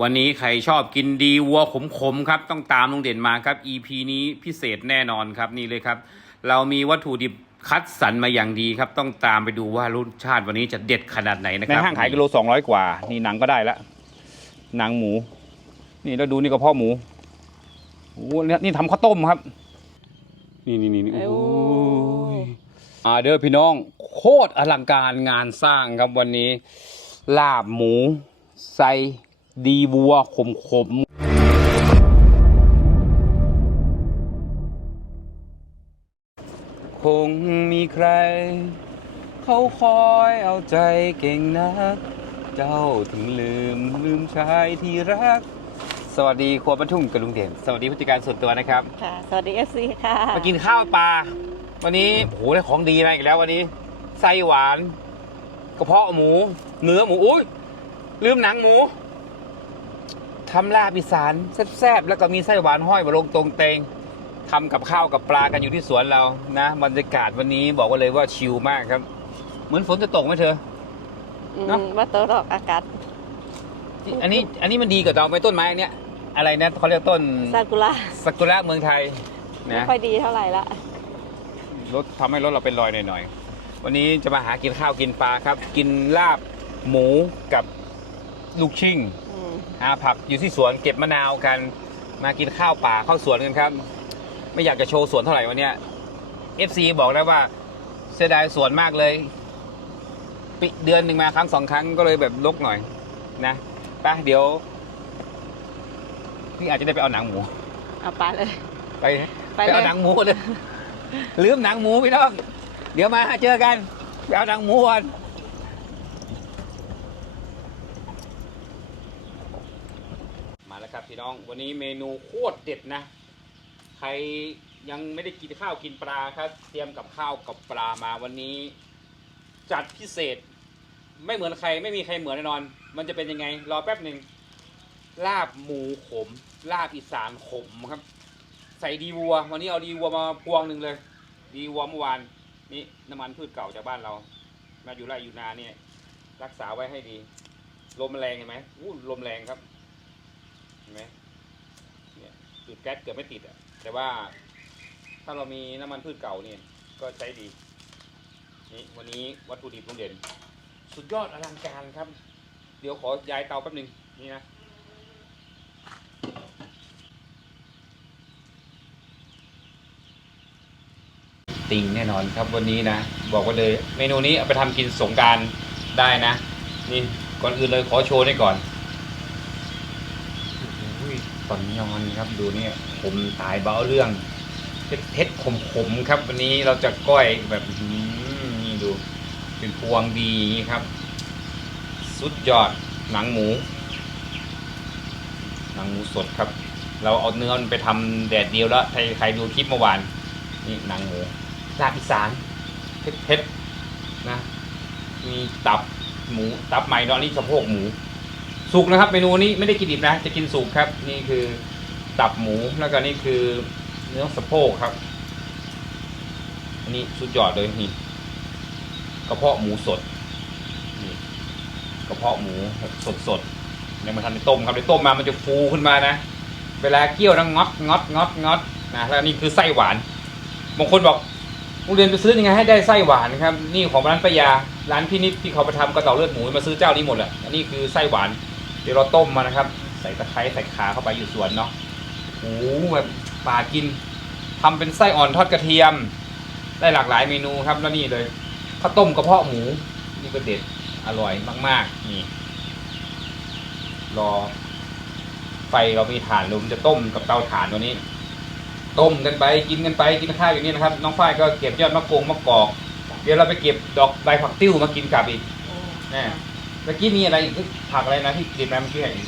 วันนี้ใครชอบกินดีวัวขมๆครับ ต้องตามลุงเด่นมาครับ EP นี้พิเศษแน่นอนครับนี่เลยครับ เรามีวัตถุดิบคัดสรรมาอย่างดีครับ ต้องตามไปดูว่ารสชาติวันนี้จะเด็ดขนาดไหนนะคในรับห้างขายกิโลสองร้อยกว่า นี่หนังก็ได้ละหนังหมู นี่แล้วดูนี่กระเพาะหมูโอ้โหเนี่ยนี่ทำข้าวต้มครับ นี่นี่นี่นี่โอ้โอ้ยอ่าเด้อพี่น้องโคตรอลังการงานสร้างครับวันนี้ ลาบหมู ใส่ ดีวัวขมขมคงมีใคร เขาคอยเอาใจเก่งนัก เจ้าถึงลืมลืมชายที่รัก สวัสดีครัวบรรทุ่งกระลุงเด่นสวัสดีผู้จัดการส่วนตัวนะครับค่ะ สวัสดีเอฟซีค่ะ มากินข้าวปลาวันนี้โอ้โหได้ของดีมาอีกแล้ววันนี้ไส้หวาน กระเพาะหมู เนื้อหมูอุ้ยลืมหนังหมู ทำลาบอีสานแซ่บๆแล้วก็มีไส้หวานห้อยมาลงตรงเตงทำกับข้าวกับปลากันอยู่ที่สวนเรานะบรรยากาศวันนี้บอกว่าเลยว่าชิลมากครับ เหมือนฝนจะตกไหมเธออืมเนอะว่าตัวดอกอากาศ อันนี้อันนี้มันดีกับดอกไม้ต้นไม้เนี้ยอะไรนะเขาเรียกต้นซากุระซากุระเมืองไทยไม่นะค่อยดีเท่าไหร่ละรถทำให้รถเราเป็นรอยหน่อยๆ วันนี้จะมาหากินข้าวกินปลาครับ กินลาบหมูกับลูกชิ่งอืม หาผักอยู่ที่สวนเก็บมะนาวกัน มากินข้าวป่าข้าวสวนกันครับ ไม่อยากจะโชว์สวนเท่าไหร่วันเนี้ย FC บอกแล้วว่าเสียดายสวนมากเลยปิเดือนหนึ่งมาครั้งสองครั้งก็เลยแบบลกหน่อย นะไปเดี๋ยวพี่อาจจะได้ไปเอาหนังหมู เอาไปเลย ไปไปไปเลเอายหนังหมูเลยลืมหนังหมูพี่น้องเดี๋ยวมาเจอกันไปเอาหนังหมูก่อนมาแล้วครับ พี่น้อง วันนี้เมนูโคตรเด็ดนะ ใครยังไม่ได้กินข้าวกินปลาครับ เตรียมกับข้าวกับปลามาวันนี้ จัดพิเศษ ไม่เหมือนใครไม่มีใครเหมือนแน่นอน มันจะเป็นยังไง รอแป๊บหนึ่งลาบหมูขม ลาบอีสานขมครับ ใส่ดีวัว วันนี้เอาดีวัวมาพวงหนึ่งเลย ดีวัวเมื่อวานนี่น้ำมันพืชเก่าจากบ้านเรา มาอยู่ไร่อยู่นาเนี่ยรักษาไว้ให้ดี ลมแรงเห็นไหมอู้ลมแรงครับ ไหมเนี่ยจุดแก๊สเกือบไม่ติดอะแต่ว่าถ้าเรามีน้ำมันพืชเก่าเนี่ยก็ใช้ดีนี่วันนี้วัตถุดิบโรงเด่น สุดยอดอลังการครับ เดี๋ยวขอย้ายเตาแป๊บหนึ่งนี่นะติงแน่นอนครับวันนี้นะ บอกว่าเลย เมนูนี้เอาไปทำกินสงการได้นะ นี่ก่อนอื่นเลยขอโชว์ได้ก่อน อุ้ยตอนยอนครับ ดูเนี่ยผมตายเบาเรื่องเพชรเพชรขมขมๆครับ วันนี้เราจะก้อยแบบอื้อหือนี่ดู เป็นพวงดีอย่างนี้ครับ สุดยอดหนังหมู หนังหมูสดครับ เราเอาเนื้อมันไปทำแดดเดียวแล้วใครใครดูคลิปเมื่อวานนี่หนังหมูลาบอีสานเผ็ดๆนะ มีตับหมู ตับใหม่ดอนนี่สะโพกหมู สุกนะครับ เมนูนี้ไม่ได้กินดิบนะ จะกินสุกครับ นี่คือตับหมูแล้วก็นี่คือเนื้อสะโพกครับอันนี้สุดยอดเลยนี่กระเพาะหมูสดนี่กระเพาะหมูสดสดยังมาทันต้มครับได้ต้มมามันจะฟูขึ้นมานะ เวลาเคี่ยวต้องอดงอดงอดงอดนะแล้วนี่คือไส้หวานบางคนบอกโรงเรียนไปซื้อยังไงให้ได้ไส้หวานครับ นี่ของร้านปยาร้านพี่นิดที่เขาไปทำกระเต่าเลือดหมูมาซื้อเจ้านี้หมดแหละอันนี้คือไส้หวาน เดี๋ยวเราต้มมานะครับ ใส่ตะไคร้ใส่ขาเข้าไปอยู่สวนเนาะโอ้โหแบบปลากินทำเป็นไส้อ่อนทอดกระเทียม ได้หลากหลายเมนูครับแล้วนี่เลยข้าวต้มกระเพาะหมูนี่ก็เด็ดอร่อยมาก ๆ นี่ รอ ไฟเรามีถ่านลมจะต้มกับเตาถ่านตัวนี้ ต้มกันไปกินกันไปกินข้าวอย่างนี้นะครับ น้องฝ้ายก็เก็บยอดมะกงมะกอก เดี๋ยวเราไปเก็บดอกใบผักติ้วมากินกับอีกแน่ เมื่อกี้มีอะไรอีกผักอะไรนะที่กินไปเมื่อกี้เห็น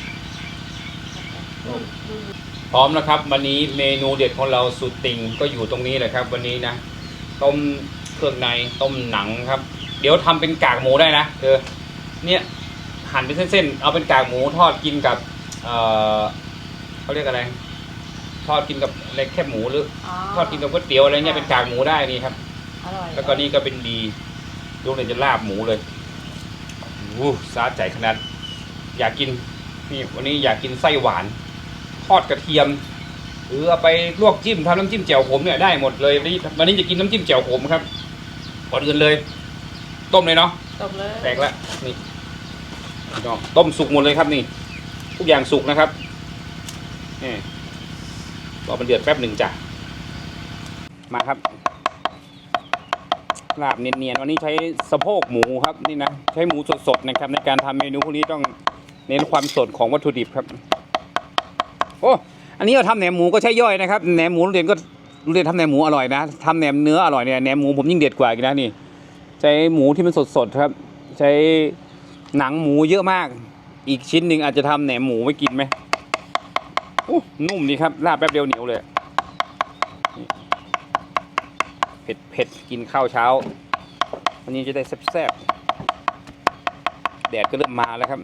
พร้อมแล้วครับ วันนี้เมนูเด็ดของเราสุดติ่งก็อยู่ตรงนี้แหละครับ วันนี้นะต้มเครื่องในต้มหนังครับ เดี๋ยวทำเป็นกากหมูได้นะเออเนี่ยหั่นเป็นเส้นๆเอาเป็นกากหมูทอดกินกับเอ่อเขาเรียกอะไร ทอดกินกับอะไรแค่หมูหรือทอดกินกับก๋วยเตี๋ยวอะไรเงี้ยเป็นกากหมูได้นี่ครับอร่อยแล้วก็นี่ก็เป็นดีลูกเนี่ยจะลาบหมูเลย อู้ซาใจขนาด อยากกิน นี่วันนี้อยากกินไส้หวาน ทอดกระเทียม หรือเอาไปลวกจิ้มทำน้ำจิ้มแจ่วขมเนี่ยได้หมดเลย วันนี้วันนี้จะกินน้ำจิ้มแจ่วขมครับก่อนอื่นเลย ต้มเลยเนาะตบเลย แตกแล้วนี่พี่น้องต้มสุกหมดเลยครับนี่ ทุกอย่างสุกนะครับนี่รอมันเดือดแป๊บหนึ่งจ้ะ มาครับ ลาบเนียนๆวันนี้ใช้สะโพกหมูครับนี่นะใช้หมูสดๆนะครับ ในการทำเมนูพวกนี้ต้องเน้นความสดของวัตถุดิบครับ โอ้อันนี้เราทำแหนมหมูก็ใช้ย่อยนะครับแหนมหมูรงเรียนก็เรียนทำแหนมหมูอร่อยนะทำแหนมเนื้ออร่อยเนี่ยแหนมหมูผมยิ่งเด็ดกว่าอีกนะนี่ใช้หมูที่มันสดๆครับ ใช้หนังหมูเยอะมาก อีกชิ้นหนึ่งอาจจะทำแหนมหมูไว้กินไหมโอ้นุ่มดีครับลาบแป๊บเดียวเหนียวเลย เผ็ดเผ็ดกินข้าวเช้า วันนี้จะได้แซ่บๆ แดดก็เริ่มมาแล้วครับ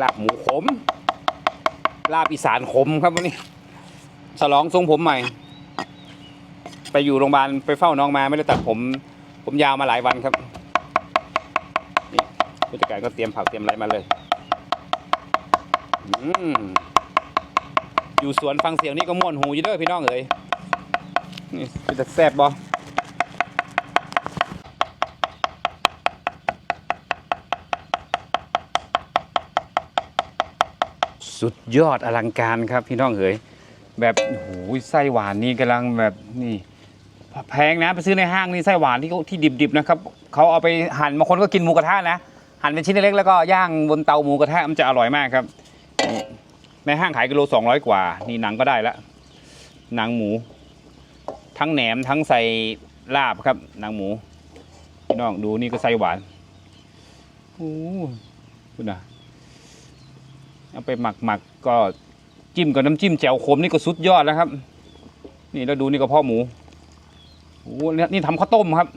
ลาบหมูขม ลาบอีสานขมครับวันนี้ฉลองทรงผมใหม่ ไปอยู่โรงพยาบาลไปเฝ้าน้องมาไม่ได้ตัดผม ผมยาวมาหลายวันครับนี่ผู้จัดการก็เตรียมผักเตรียมอะไรมาเลย อืม อยู่สวนฟังเสียงนี่ก็ม่วนหูอยู่เด้อพี่น้องเอ๋ยนี่จะแซ่บบอสุดยอดอลังการครับพี่น้องเอ๋ยแบบโอ้โหไส้หวานนี่กำลังแบบนี่แพงนะไปซื้อในห้างนี่ไส้หวานที่เขาที่ดิบๆนะครับเขาเอาไปหั่นบางคนก็กินหมูกระทะนะหั่นเป็นชิ้นเล็กแล้วก็ย่างบนเตาหมูกระทะมันจะอร่อยมากครับ ในห้างขายกิโลสองร้อยกว่า นี่หนังก็ได้ละหนังหมู ทั้งแหนมทั้งใส่ลาบครับหนังหมูพี่น้องดูนี่ก็ไส้หวานโอ้คุณนะเอาไปหมักหมักก็จิ้มกับน้ำจิ้มแจ่วขมนี่ก็สุดยอดแล้วครับ นี่แล้วดูนี่กระเพาะหมูโอ้โหนี่ยนี่ทำข้าวต้มครับ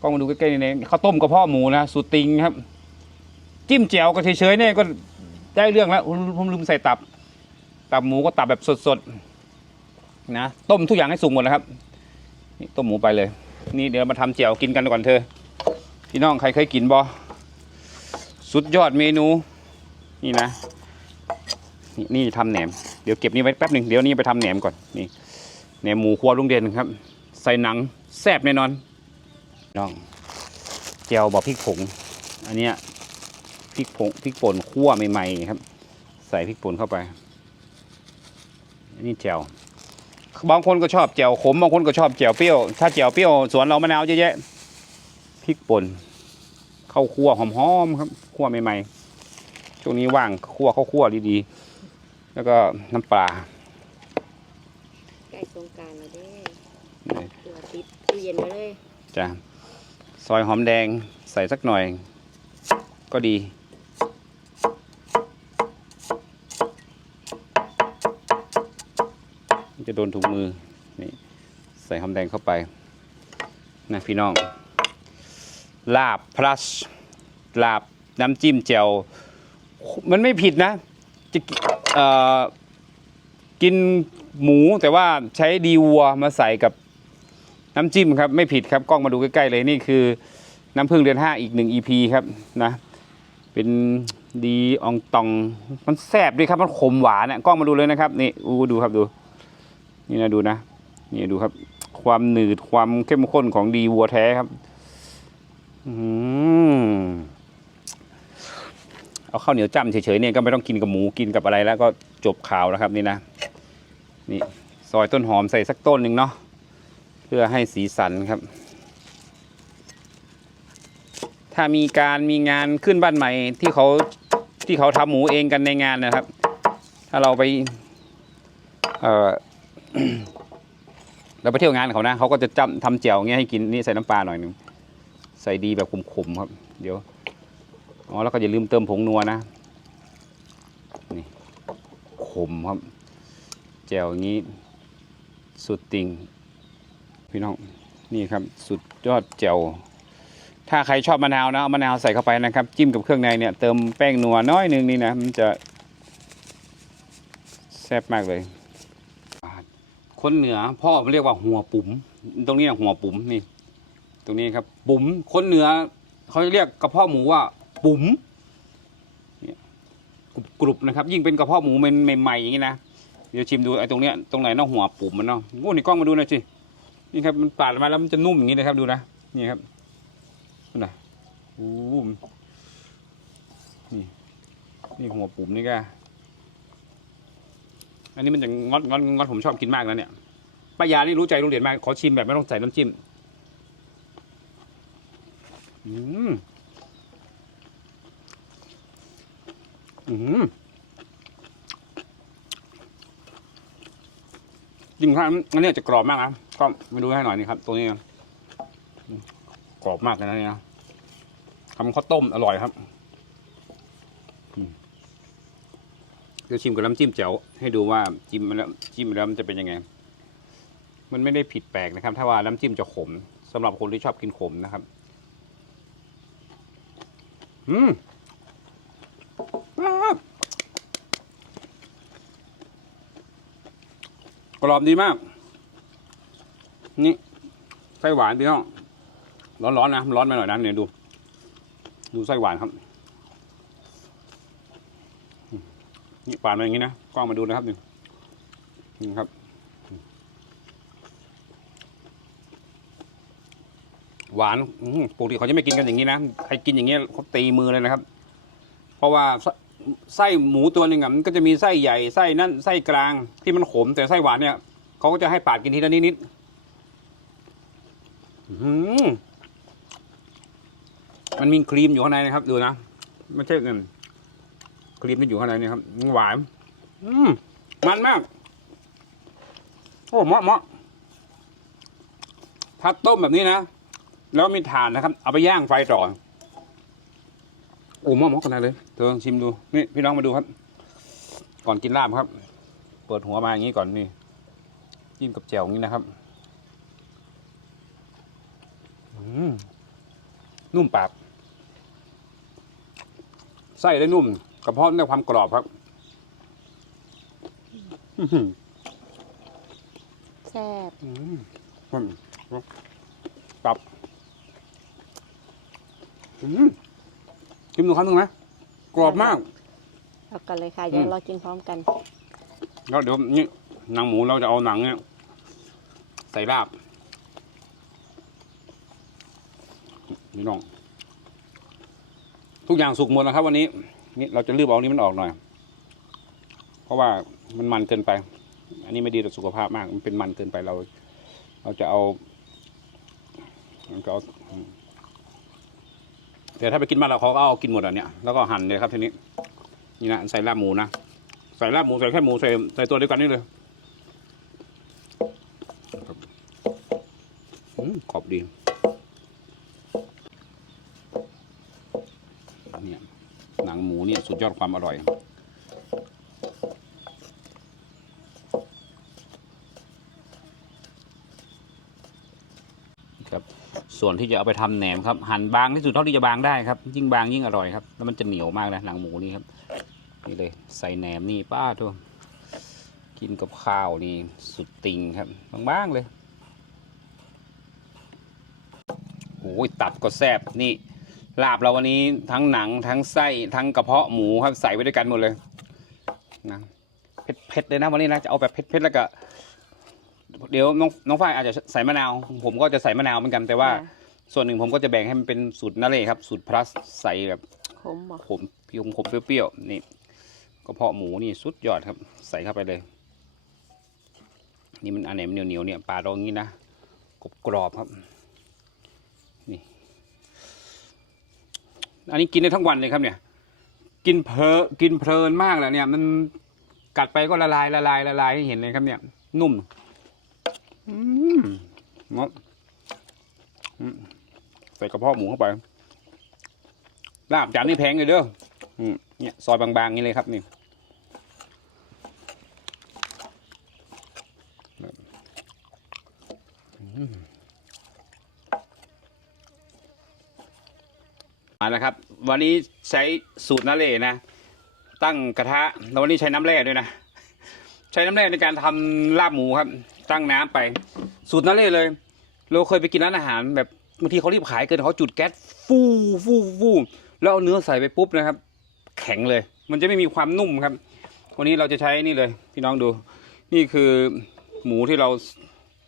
กล้องมาดูใกล้ๆนี่ข้าวต้มกระเพาะหมูนะสูตรติงครับ จิ้มแจ่วก็เฉยๆเนี่ยก็ ได้เรื่องแล้วผมลืมใส่ตับ ตับหมูก็ตับแบบสดๆนะต้มทุกอย่างให้สุกหมดแล้วครับนี่ต้มหมูไปเลย นี่เดี๋ยวมาทำแจ่วกินกันก่อนเธอพี่น้องใครเคยกินบอสุดยอดเมนูนี่นะนี่นี่ทำแหนมเดี๋ยวเก็บนี่ไว้แป๊บหนึ่งเดี๋ยวนี้ไปทำแหนมก่อนนี่แหนมหมูครัวลุงเด่นครับ ใส่หนังแซ่บแน่นอนน้องเจียวบอกพริกผงอันเนี้ย พริกผงพริกป่นคั่วใหม่ๆครับ ใส่พริกป่นเข้าไปอันนี้เจียวบางคนก็ชอบเจียวขมบางคนก็ชอบเจียวเปรี้ยว ถ้าเจียวเปรี้ยวสวนเรามะนาวเยอะแยะพริกป่นเข้าคั่วหอมๆครับคั่วใหม่ๆช่วงนี้ว่างคั่วเข้าคั่วดีๆแล้วก็น้ำปลาใกล้สงกรารแล้วเด้นี่ตัวติดตู้เย็นไว้เลยจ้ะซอยหอมแดงใส่สักหน่อย ก็ดี จะโดนถุงมือนี่ใส่หอมแดงเข้าไปนะพี่น้อง ลาบ plus ลาบน้ำจิ้มแจ่วมันไม่ผิดนะจะกินหมูแต่ว่าใช้ดีวัวมาใส่กับน้ำจิ้มครับไม่ผิดครับกล้องมาดูใกล้ๆเลยนี่คือน้ำผึ้งเดือนห้าอีกหนึ่ง EP ครับนะเป็นดีอองตองมันแซ่บดีครับมันขมหวานอะกล้องมาดูเลยนะครับนี่อู้ดูครับดู นี่นะดูนะนี่ดูครับ ความหนืดความเข้มข้นของดีวัวแท้ครับอืมเอาข้าวเหนียวจ้ำเฉยๆเนี่ยก็ไม่ต้องกินกับหมูกินกับอะไรแล้วก็จบข่าวแล้วครับนี่นะ นี่ซอยต้นหอมใส่สักต้นหนึ่งเนาะเพื่อให้สีสันครับ ถ้ามีการมีงานขึ้นบ้านใหม่ที่เขาที่เขาทำหมูเองกันในงานนะครับ ถ้าเราไป เอ่อ เราไปเที่ยวงานเขานะเขาก็จะจำทำเจียวอย่างเงี้ยให้กินนี่ใส่น้ำปลาหน่อยหนึ่งใส่ดีแบบขมๆครับ เดี๋ยวอ๋อแล้วก็อย่าลืมเติมผงนัวนะนี่ขมครับแจ่วอย่างนี้สุดติงพี่น้องนี่ครับสุดยอดแจ่วถ้าใครชอบมะนาวนะเอามะนาวใส่เข้าไปนะครับ จิ้มกับเครื่องในเนี่ยเติมแป้งนัวน้อยหนึงนี่นะมันจะแซ่บมากเลย คนเหนือพ่อเรียกว่าหัวปุ๋ม ตรงนี้หัวปุ๋มนี่ ตรงนี้ครับ ปุ๋มคนเหนือเขาเรียกกระเพาะหมูว่า ปุ๋มกรุบนะครับ ยิ่งเป็นกระเพาะหมูใหม่ๆอย่างนี้นะเดี๋ยวชิมดูไอ้ตรงเนี้ยตรงไหนเน่าหัวปุ่มมันเนาะโอ้นี่กล้องมาดูหน่อยสินี่ครับมันปาดมาแล้วมันจะนุ่มอย่างนี้นะครับดูนะนี่ครับนะโอ้นี่นี่หัวปุ่มนี่ก็ อันนี้มันจะงอดงอดงอดผมชอบกินมากนะเนี่ยป้ายานี่รู้ใจโรงเรียนมากขอชิมแบบไม่ต้องใส่น้ำจิ้มอืมอืมจริงครับอันนี้จะกรอบมากนะก็มาดูให้หน่อยนี่ครับ ตัวนี้กรอบมากเลยนะเนี่ยทำข้าวต้มอร่อยครับอืมเดี๋ยวชิมกับน้ำจิ้มแจ่วให้ดูว่าจิ้มมันแล้วจิ้มแล้วมันจะเป็นยังไง มันไม่ได้ผิดแปลกนะครับ ถ้าว่าน้ำจิ้มจะขมสำหรับคนที่ชอบกินขมนะครับ อืมกรอบดีมาก นี่ไส้หวานพี่น้องร้อนๆนะ ร้อนไปหน่อยนะเนี่ยดู ดูไส้หวานครับ นี่ปาดมาอย่างนี้นะกล้องมาดูนะครับหนี่นี่ครับ หวานปกติเขาจะไม่กินกันอย่างนี้นะใครกินอย่างนี้ยเขาตีมือเลยนะครับ เพราะว่าไส้หมูตัวหนึ่งอะมันก็จะมีไส้ใหญ่ไส้นั่นไส้กลางที่มันขมแต่ไส้หวานเนี่ยเขาก็จะให้ปาดกินทีละนิดนิดมันมีครีมอยู่ข้างในนะครับ ดูนะ ไม่ใช่เงิน ครีมที่อยู่ข้างในนี่ครับหวาน อืมมันมาก โอ้เหมาะเหมาะถ้าต้มแบบนี้นะ แล้วมีถ่านนะครับ เอาไปย่างไฟต่อโอ้หม้อหม้อขนาดเลยเธอชิมดูนี่พี่น้องมาดูครับ ก่อนกินลาบครับ เปิดหัวมาอย่างนี้ก่อนนี่จิ้มกับแจ่วอย่างนี้นะครับอืมนุ่มปากไส้ได้นุ่ม ระเพาะได้ความกรอบครับอื้อหือแซ่บอืมมันตับอืมชิมดูครั้งหนึ่งไหมกรอบมากเอากันเลยค่ะเดี๋ยวอืมเรากินพร้อมกันแล้วเดี๋ยวนี่หนังหมูเราจะเอาหนังเนี่ยใส่ลาบนี่น้อง ทุกอย่างสุกหมดแล้วครับวันนี้ นี่เราจะรีบเอาอันนี้มันออกหน่อย เพราะว่ามันมันเกินไป อันนี้ไม่ดีต่อสุขภาพมาก มันเป็นมันเกินไปเรา เราจะเอาเราแต่ถ้าไปกินบ้านเราเขาก็เอากินหมดอะเนี่ยแล้วก็หั่นเลยครับทีนี้นี่นะใส่ลาบหมูนะใส่ลาบหมูใส่แค่หมูใส่ใส่ตัวเดียวกันนี่เลยครับอืมขอบดีเนี่ยหนังหมูเนี่ย สุดยอดความอร่อย ครับ ส่วนที่จะเอาไปทำแหนมครับ หั่นบางที่สุดเท่าที่จะบางได้ครับ ยิ่งบางยิ่งอร่อยครับ แล้วมันจะเหนียวมากนะหนังหมูนี่ครับ นี่เลยใส่แหนมนี่ป้าทุกกินกับข้าวนี่สุดติงครับบางๆเลยโอ้ยตับก็แซบนี่ ลาบเราวันนี้ทั้งหนังทั้งไส้ทั้งกระเพาะหมูครับใส่ไว้ด้วยกันหมดเลยนะเผ็ดๆเลยนะวันนี้นะจะเอาแบบเผ็ดๆแล้วก็เดี๋ยวน้องน้องฝ้ายอาจจะใส่มะนาว ผมก็จะใส่มะนาวเหมือนกันแต่ว่าค่ะส่วนหนึ่งผมก็จะแบ่งให้มันเป็นสูตรนั่นเลยครับ สูตรพลัสใส่แบบขมบอกขมเปรี้ยวขมเปรี้ยวๆนี่กระเพาะหมูนี่สุดยอดครับ ใส่เข้าไปเลย นี่มันอันไหนมันเหนียวๆเนี่ยปลาดองอย่างนี้นะกรอบกรอบๆครับ อันนี้กินได้ทั้งวันเลยครับเนี่ย กินเพลกินเพลินมากเลยเนี่ย มันกัดไปก็ละลายละลายละลายให้เห็นเลยครับ เนี่ย นุ่มอืมเนาะอืมใส่กระเพาะหมูเข้าไปลาบจานนี่แพงเลยเด้อเนี่ยซอยบางๆนี่เลยครับนี่อืม มาแล้วครับ วันนี้ใช้สูตรนาเล่นะ ตั้งกระทะแล้ววันนี้ใช้น้ำแร่ด้วยนะ ใช้น้ำแร่ในการทำลาบหมูครับ ตั้งน้ำไป สูตรนาเล่เลย เราเคยไปกินร้านอาหารแบบบางทีเขารีบขายเกินเขาจุดแก๊สฟูฟูฟูแล้วเอาเนื้อใส่ไปปุ๊บนะครับ แข็งเลย มันจะไม่มีความนุ่มครับ วันนี้เราจะใช้นี่เลย พี่น้องดู นี่คือหมูที่เรา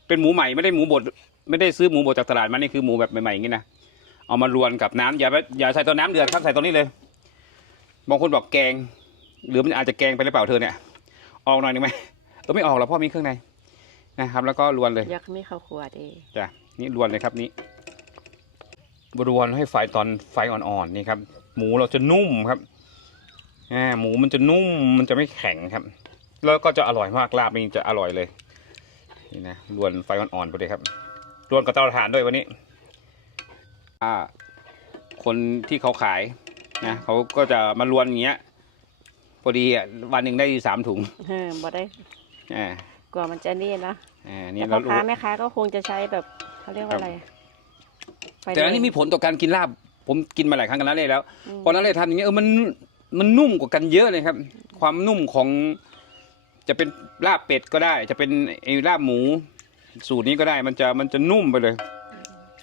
เป็นหมูใหม่ไม่ได้หมูบดไม่ได้ซื้อหมูบดจากตลาดมานี่คือหมูแบบใหม่ๆอย่างนี้นะ เอามารวนกับน้ำอย่าไปอย่าใส่ตอนน้ำเดือดครับใส่ตอนนี้เลยบางคนบอกแกง หรือมันอาจจะแกงไปหรือเปล่าเธอเนี่ย ออกหน่อยหนึ่งไหมเออไม่ออกหรอกเพราะมีเครื่องในนะครับ แล้วก็รวนเลยยักษ์ไม่เข้าขวดเองจ้ะนี่รวนเลยครับนี่รวนให้ไฟตอนไฟอ่อนๆนี่ครับ หมูเราจะนุ่มครับอ่าหมูมันจะนุ่มมันจะไม่แข็งครับ แล้วก็จะอร่อยมากลาบนี่จะอร่อยเลยนี่นะรวนไฟอ่อนๆไปเลยครับรวนกับเตาถ่านด้วยวันนี้อ่า คนที่เขาขายนะเขาก็จะมารวนอย่างเงี้ยพอดีอะวันหนึ่งได้สามถุงเออบ่ได้อ่ากว่ามันจะนี่นะอ่านี่แต่พ่เราอค้าแม่ค้าก็คงจะใช้แบบเขาเรียกว่าอะไรอะไฟแต่อันนี้แรงมีผลต่อการกินลาบ ผมกินมาหลายครั้งกันแล้วเลยแล้ว อืม พอนั้นเลยทานอย่างเงี้ยเออมันมันนุ่มกว่ากันเยอะเลยครับ ความนุ่มของ จะเป็นลาบเป็ดก็ได้ จะเป็นไอ้ลาบหมู สูตรนี้ก็ได้ มันจะมันจะนุ่มไปเลย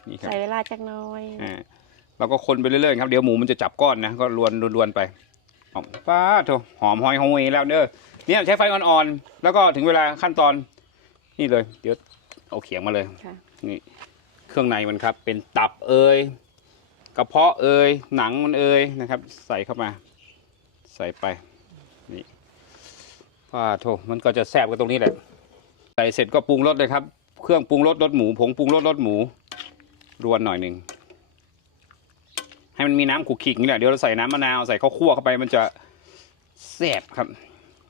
นี่ครับใส่เวลาจักหน้อยอ่าเราก็คนไปเรื่อยๆครับเดี๋ยวหมูมันจะจับก้อนนะก็รวนรวนๆไปหอมป้าโถหอมหอยหอยแล้วเด้อเนี่ยใช้ไฟอ่อนๆแล้วก็ถึงเวลาขั้นตอน นี่เลย เดี๋ยวเอาเขียงมาเลยค่ะนี่เครื่องในมันครับ เป็นตับเอยกระเพาะเอยหนังมันเอยนะครับ ใส่เข้ามา ใส่ไปนี่ป้าโถมันก็จะแซ่บกันตรงนี้แหละใส่เสร็จก็ปรุงรสเลยครับ เครื่องปรุงรสรสหมูผงปรุงรสรสหมู รวนหน่อยหนึ่งให้มันมีน้ำขลุกขลิกนี่แหละเดี๋ยวเราใส่น้ำมะนาวใส่ข้าวคั่วเข้าไปมันจะแซ่บครับ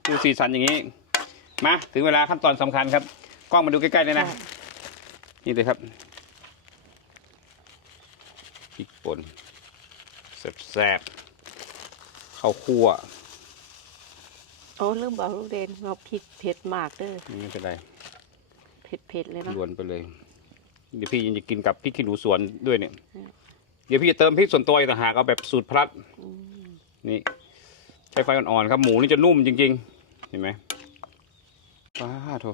ดูสีสันอย่างนี้มาถึงเวลาขั้นตอนสำคัญครับ กล้องมาดูใกล้ๆเลยนะค่ะนี่เลยครับพริกป่นแซ่บๆข้าวคั่วโอ้ลืมบอกลูกเดนเราพริกเผ็ดมากเด้อไม่เป็นไรเผ็ดเผ็ดๆเลยเนาะรวนไปเลย เดี๋ยวพี่ยังจะกินกับพริกขี้หนูสวนด้วยเนี่ยอืมเดี๋ยวพี่จะเติมพริกส่วนตัวอีกต่างหากเอาแบบสูตรพลัดอืมนี่ใช้ไฟอ่อนๆครับหมูนี่จะนุ่มจริง ๆ เห็นไหมป้าโถ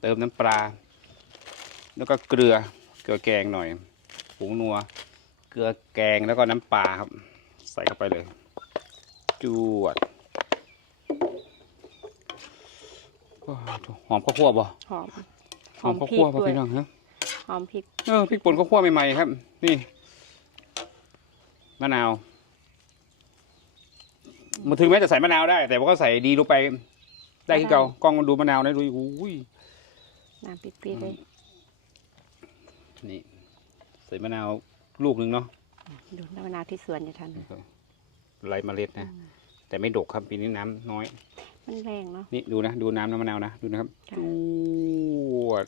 เติมน้ำปลา แล้วก็เกลือเกลือแกงหน่อยผงนัว เกลือแกงแล้วก็น้ำปลาครับ ใส่เข้าไปเลยจวดว้าวโถหอมข้าวคั่วบ่หอม หอมข้าวพริคั่วกป่ะด้วยพี่น้องฮะหอมพริกเออพริกป่นข้าวคั่วใหม่ๆครับ นี่มะนาวมันถึงแม้จะใส่มะนาวได้ แต่ว่าก็ใส่ดีลงไป ได้ที่เก่ากล้องมันดูมะนาวได้ดูอุ้ยน้ำพริกพี่เลยนี่ใส่มะนาวลูกหนึ่งเนาะดูน้ำมะนาวที่สวนจะทันไรเมล็ดนะ แต่ไม่ดกครับปีนี้น้ำน้อย มันแรงเนาะ นี่ดูนะ ดูน้ำน้ำมะนาวนะ ดูนะครับค่ะ จวด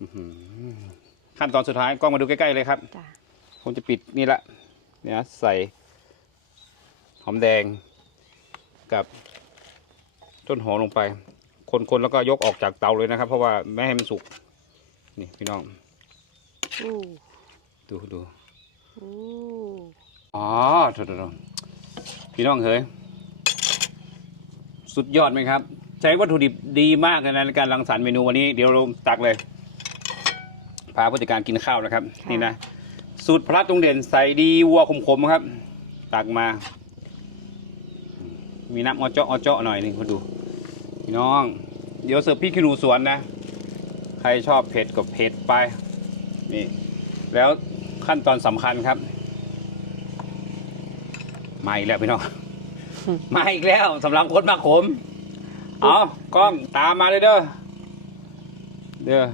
อื้อหือขั้นตอนสุดท้ายกล้องมาดูใกล้ๆเลยครับ จ้ะผมจะปิดนี่ละเนี่ยใส่หอมแดงกับต้นหอมลงไป คนๆแล้วก็ยกออกจากเตาเลยนะครับ เพราะว่าไม่ให้มันสุกนี่พี่น้องอู้ดูดูอู้อ๋อโถโถโถพี่น้องเฮ้ย สุดยอดไหมครับ ใช้วัตถุดิบดีมากเลยนะในการรังสรรค์เมนูวันนี้เดี๋ยวเราตักเลย พาผู้จัดการกินข้าวนะครับนี่นะสูตรพระตรงเด่นใส่ดีวัวขมๆครับ ตักมา มีน้ำออเจาะออเจาะหน่อยหนึงคุณดูพี่น้อง เดี๋ยวเสิร์ฟพี่ขี้หนูสวนนะ ใครชอบเผ็ดก็เผ็ดไปนี่แล้วขั้นตอนสำคัญครับมาอีกแล้วพี่น้อง มาอีกแล้วสำหรับคนมาขม เอากล้องตามมาเลยเด้อ เด้อ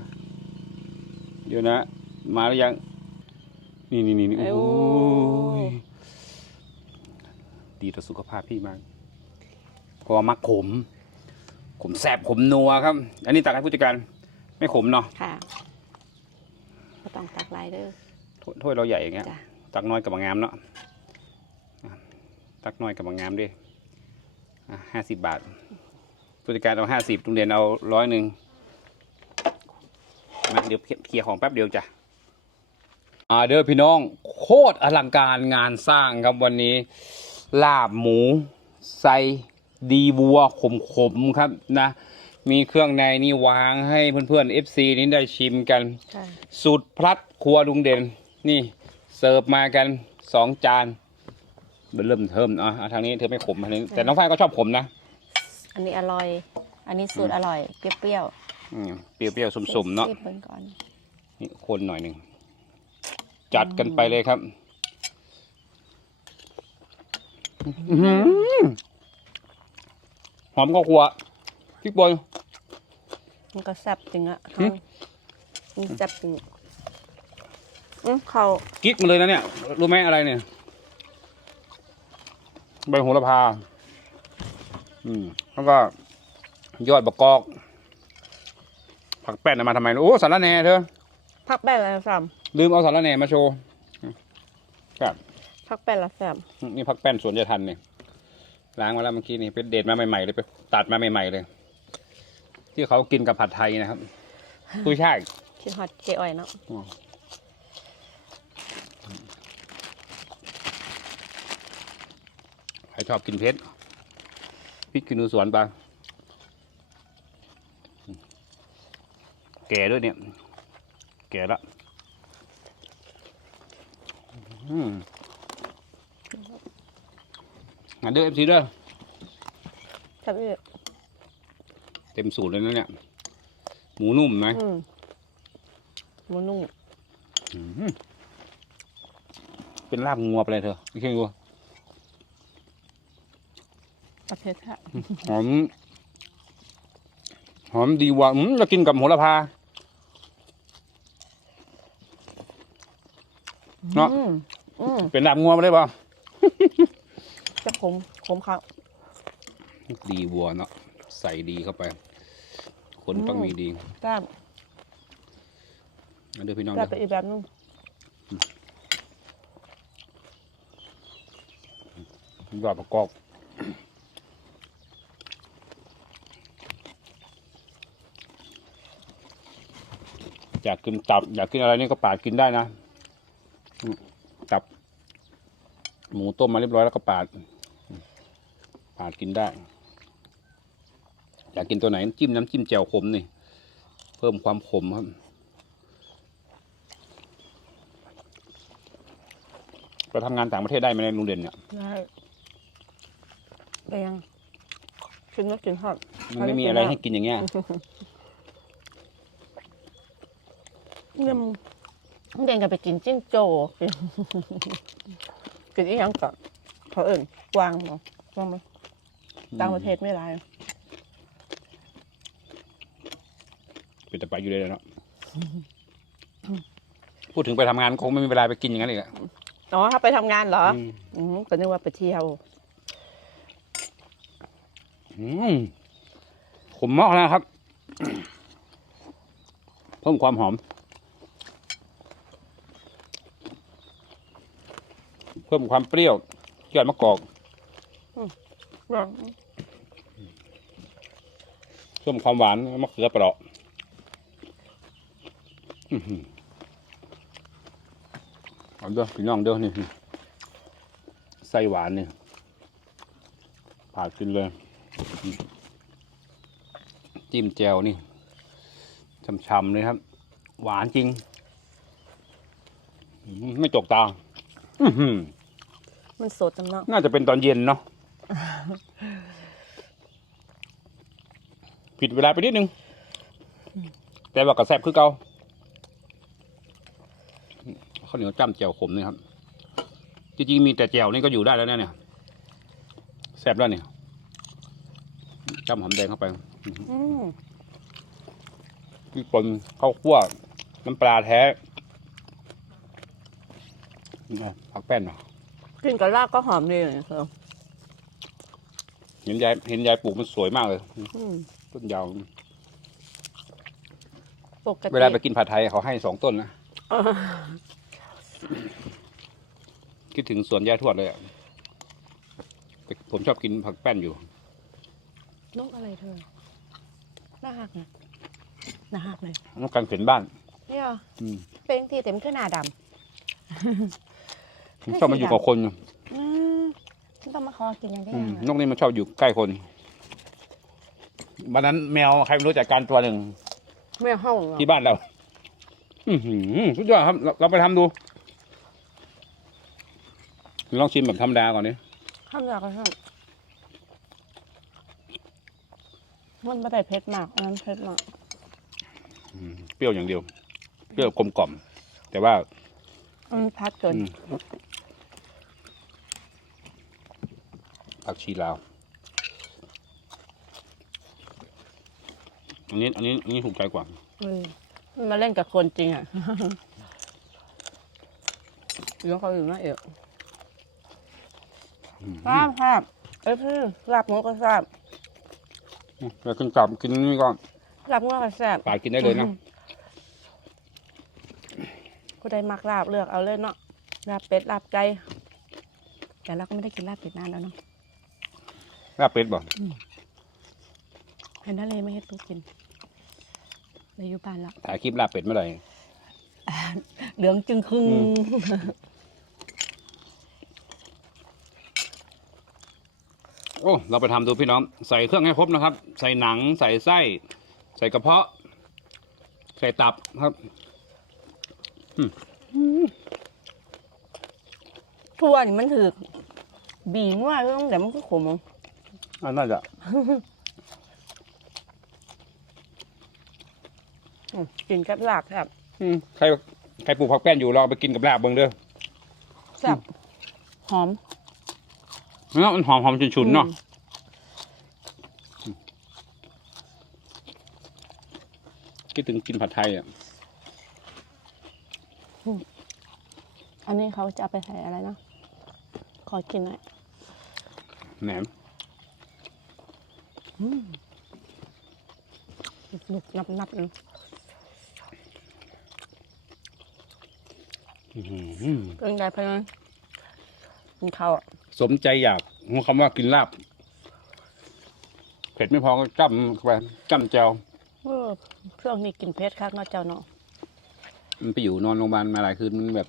เดี๋ยวนะ มาหรือยัง นี่นี่นี่นี่โอ้โอ้ยดีต่อสุขภาพพี่มากเพราะว่ามักขม ขมแสบขมนัวครับ อันนี้ตักให้ผู้จัดการไม่ขมเนาะ ค่ะก็ต้องตักหลายเด้อถ้วยถ้วยเราใหญ่อย่างเงี้ยจ้ะตักน้อยกับบางงามเนาะอะตักน้อยกับบางงามดิ ห้าสิบบาทผู้จัดการเอาห้าสิบโรงเรียนเอาร้อยหนึ่งมาเดี๋ยวเคลียร์ของแป๊บเดียวจ้ะอ่าเด้อพี่น้องโคตรอลังการงานสร้างครับวันนี้ ลาบหมูใส่ดีวัวขมๆครับนะ มีเครื่องในนี่วางให้เพื่อนๆ FC นี้ได้ชิมกันค่ะสูตรพลัดครัวลุงเด่น นี่เสิร์ฟมากันสองจานมัน เริ่มเทิมอะอะทางนี้เธอไม่ขมทางนี้แต่น้องฝ้ายก็ชอบขมนะอันนี้อร่อย อันนี้สูตรอร่อย เปรี้ยวอืมเปรี้ยวๆๆสุ่มๆเนาะซิมเบิ่งก่อนนี่คนหน่อยหนึ่งจัดกันไปเลยครับอื้อหือหอมก็ครัวพริกบนมันก็แซ่บจริงอะหึ มันแซ่บจริงอืมเขากิ๊กมาเลยนะเนี่ยรู้ไหมอะไรเนี่ย ใบโหระพา อืม แล้วก็ยอดบะกอก ผักแป้นเอามาทำไม โอ้สารแหน่เธอ พักแป้นละแซ่บลืมเอาสารแหน่มาโชว์ครับพักแป้นละแซ่บนี่ผักแป้นสวนยายทันเนี่ยล้างมาแล้วเมื่อกี้นี่เป็นเด็ดมาใหม่ๆเลยไปตัดมาใหม่ๆเลย ที่เขากินกับผัดไทยนะครับกุ้ยช่ายคิดฮอตเจอ้อยเนาะ ใคร ชอบกินเผ็ดพริกขี้หนูสวนปะแก่ด้วยเนี่ย แก่ละอืมงานเด้อเอฟซีเด้อแซ่บอีกเต็มสูตรเลยนะเนี่ย หมูนุ่มไหมอืมหมูนุ่มอืมเป็นลาบงัวไปเลยเธอไม่ใช่งัว ประเภทค่ะหอม หอมดีว่ะอืมจะกินกับโหระพา เนาะ อืมอืมเป็นลาบงัวมาได้ป่ะจะขมขมครับ ดีวัวเนาะใส่ดีเข้าไป คนต้องมีดีแซ่บอันเด้อพี่น้องแซ่บเด้ไปออีกแบบนึงยอดประกอบ อยากกินตับ อยากกินอะไรนี่ก็ปาดกินได้นะอืมตับ หมูต้มมาเรียบร้อยแล้วก็ปาด ปาดกินได้ อยากกินตัวไหนจิ้มน้ำจิ้มแจ่วขมนี่ เพิ่มความขมครับไปทำงานต่างประเทศได้ไหมในยลุงเด่นเนี่ยได้ไปยังกินแล้วกินฮอตมันไม่มีอะไรให้กินอย่างเงี้ย เนี่ยมันเด่นกันไปกินจิ้งโจ้กินอีหยังก่อนเขาเอิ่นกวางเนาะกวางไหมต่างประเทศไม่ไรเป็นแต่ไปอยู่เลยเนาะพูดถึงไปทำงานคงไม่มีเวลาไปกินอย่างนั้นเลยอะอ๋อถ้าไปทำงานเหรออืมอืมก็นึกว่าไปเที่ยว อืมขมมากนะครับ เพิ่มความหอม พิ่มความเปรี้ยวยอดมะกอกเพิ่มความหวานมะเขือเปราะอื้อหือเอาเด้อพี่น้องเด้อนี่ไส้หวานนี่ผ่ากินเลย จิ้มแจวนี่ช่ำๆเลยครับ หวานจริง ไม่จกตา อื้อ มันสดจังเนาะน่าจะเป็นตอนเย็นเนาะผิดเวลาไปนิดนึง แต่ว่ากระแซบคือเก่าข้าวเหนียวจ้ำแจ่วขมนี่ครับ จริงๆมีแต่แจ่วนี่ก็อยู่ได้แล้วนะเนี่ยแซ่บแล้วเนี่ยจ้ำหอมแดงเข้าไปอืมพริกป่นข้าวคั่วน้ำปลาแท้นี่ผักแป้นเนาะ กลิ่นกับลาบก็หอมดีเลยเธอเห็นยายเห็นยายปลูกมันสวยมากเลย อืมต้นยาวปกติเวลาไปกินผัดไทยเขาให้สองต้นนะอ่าคิดถึงสวนยายทวดเลยอะแต่ผมชอบกินผักแป้นอยู่ นกอะไรเธอน่าหักนะน่าหักเลย น้องกันเข็นบ้าน เนี่ยอืม เป็นทีเต็มขึ้นหน้าด มันชอบมาอยู่กับคนอยู่ำอืมฉันต้องมาคอกินยังได้อืยัมงนกนี่มันชอบอยู่ใกล้คน วันนั้นแมวใครไม่รู้จักการตัวหนึ่งไม่ห้องเหรอที่บ้านเรา อือหือสุดยอดครับ เราเราไปทำดู ลองชิมแบบธรรมดาก่อนดิข้ามอยากก็ข้ามมันไม่ได้เผ็ดมากอันนั้นเผ็ดมากอืมเปรี้ยวอย่างเดียว เปรี้ยวกลมกล่อม แต่ว่าอันนพัดเกินอืม ผักชีลาว อันนี้ อันนี้อันนี้ถูกใจกว่าเออมันมาเล่นกับคนจริงอะ เดี๋ยวเขาอยู่นะเอ๋ทราบทราบเอ้ยพี่ลาบหมูก็ทราบแล้วกินกลับกินนี่ก็ลาบหมูก็แซ่บปาดกินได้เลยนะกูได้มักลาบเลือกเอาเลยเนาะลาบเป็ดลาบไก่แต่เราก็ไม่ได้กินลาบเป็ดนานแล้วเนาะ ลาบเป็ดบ่เห็นทะเลไม่ให้ตู้กินเลยอยู่บ้านละถ่ายคลิปลาบเป็ดเมื่อไหร่เหลืองจึงครึ่งอืมโอ้เราไปทำดูพี่น้อง ใส่เครื่องให้ครบนะครับ ใส่หนังใส่ไส้ ใส่กระเพาะ ใส่ตับครับทั่วนี่มันถือบีงว่าเรื่องแต่มันก็ขมอะอั นน่าจะอืมกินกับลาบครับอืมใครใครปลูกผักแป้นอยู่ลองไปกินกับลาบเบิ่งเด้อแซ่บหอมเนาะมันหอมหอมฉุนๆเนาะอืมคิดถึงกินผัดไทยอะอันนี้เขาจะเอาไปใส่อะไรนะ ขอกินหน่อยแหนม หนุบนับนับๆนึงอื้อหือเกินใจไปไหมกินข้าวอะสมใจอยากหัวคำว่ากินลาบ เผ็ดไม่พอก็จ้ำเข้าไปจ้ำแจวเออเพื่องนี้กินเผ็ดคักเนาะเจ้าเนาะมันไปอยู่นอนโรงพยาบาลมาหลายคืนมันแบบ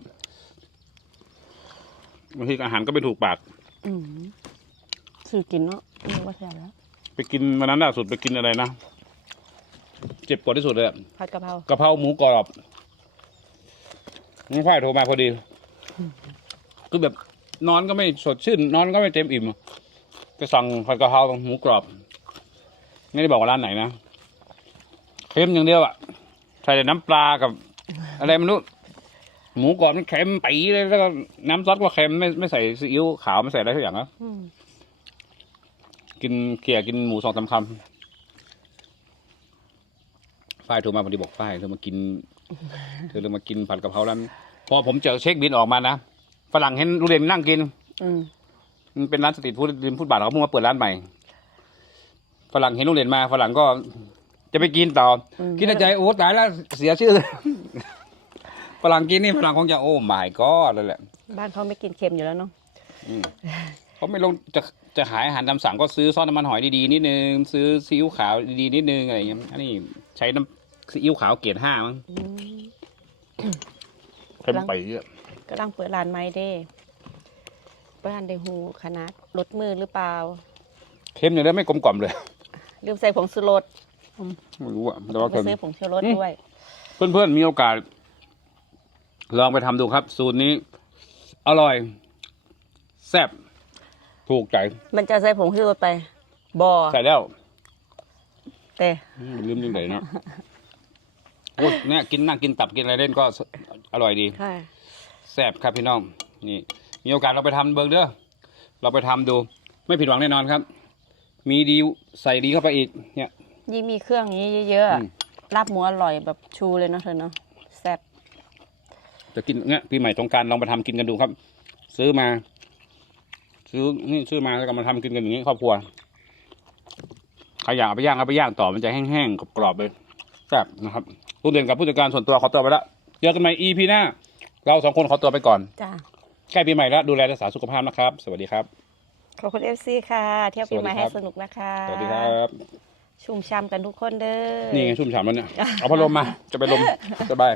บางทีอาหารก็ไม่ถูกปาก อืมสื่อกินเนาะเรียกว่าแซ่บแล้ว ไปกินวันนั้นล่าสุดไปกินอะไรนะเจ็บปวดที่สุดเลยอะผัดกะเพรากะเพราหมูกรอบน้องฝ้ายโทรมาพอดี คือแบบนอนก็ไม่สดชื่น นอนก็ไม่เต็มอิ่มก็สั่งผัดกะเพราหมูกรอบ ไม่ได้บอกว่าร้านไหนนะเค็มอย่างเดียวอะใส่แต่น้ำปลากับ อะไรไม่รู้หมูกรอบนี่เค็มปีเลยแล้วก็น้ำซอสก็เค็มไม่ไม่ใส่ซีอิ๊วขาวไม่ใส่อะไรทุกอย่างนะอืม กินเขี่ยกินหมูสองสามคำฝ้ายโทรมาพอดีบอกฝ้ายเธอมากิน เธอเลยมากินผัดกะเพราร้านพอผมเจอเช็คบินออกมานะฝรั่งเห็นลูกเรียนนั่งกินอืมมันเป็นร้านสตรีทฟู้ดริมฟุตบาทเขาเพิ่งมาเปิดร้านใหม่ฝรั่งเห็นลูกเรียนมาฝรั่งก็จะไปกินต่ออม คิดในใจโอ้ตายแล้วเสียชื่อ ฝรั่งกินนี่ฝรั่งคงจะโอ้ my god เลยแหละ บ้านเขาไม่กินเค็มอยู่แล้วเนาะอืมเขาไม่ลงจะ จะขายอาหารตามสั่งก็ซื้อซอสน้ำมันหอยดีๆนิดนึง ซื้อซีอิ๊วขาวดีๆนิดนึงอะไรอย่างเงี้ยอันนี้ใช้น้ำซีอิ๊วขาวเกรดห้ามั้งอืมเค็มไปเยอะกำลังเปิดร้านไม้เด้เปิดร้านเดฮูขนาดลดมือหรือเปล่าเค็มอย่างเดียวไม่กลมกล่อมเลยลืมใส่ผงชูรสไม่รู้อะแต่ว่าไปเค็ม ซื้อผงชูรสอืม ด้วย เพื่อนๆมีโอกาส ลองไปทำดูครับ สูตรนี้ อร่อย แซ่บ ถูกใจมันจะใส่ผงชูรสไปบอใส่แล้วแต่อืมลืมยังไงเนาะโอ้ยเนี่ยกินนั่งกินตับกินอะไรเล่นก็อร่อยดี ค่ะ แซ่บครับพี่น้อง นี่ มีโอกาสเราไปทำเบิร์เด้อเราไปทำดู ไม่ผิดหวังแน่นอนครับ มีดีใส่ดีเข้าไปอีก เนี่ย ยิ่งมีเครื่องนี้เยอะๆอะอืม ลาบหมูอร่อยแบบชูเลยเนาะเธอเนาะแซ่บจะกินเนี่ยปีใหม่สงกรารลองไปทำกินกันดูครับ ซื้อมา ซื้อนี่ซื้อมาแล้วก็มาทำกินกันอย่างนี้ครอบครัวใครอยากเอาไปย่างเอาไปย่างต่อมันจะแห้งๆกรอบๆเลยแซ่บนะครับผู้เรียนกับผู้จัดการส่วนตัวขอตัวไปละเจอกันใหม่ EP หน้า เราสองคนขอตัวไปก่อนจ้าใกล้ปีใหม่แล้ว ดูแลรักษาสุขภาพนะครับ สวัสดีครับ ขอบคุณเอฟซีค่ะ เที่ยวปีใหม่สวัสดีคให้รับสนุกนะคะ สวัสดีครับ ชุ่มช่ำกันทุกคนเด้อ นี่ไงชุ่มฉ่ำแล้วเนี่ย เอาพัดลมมา จะไปลมสบาย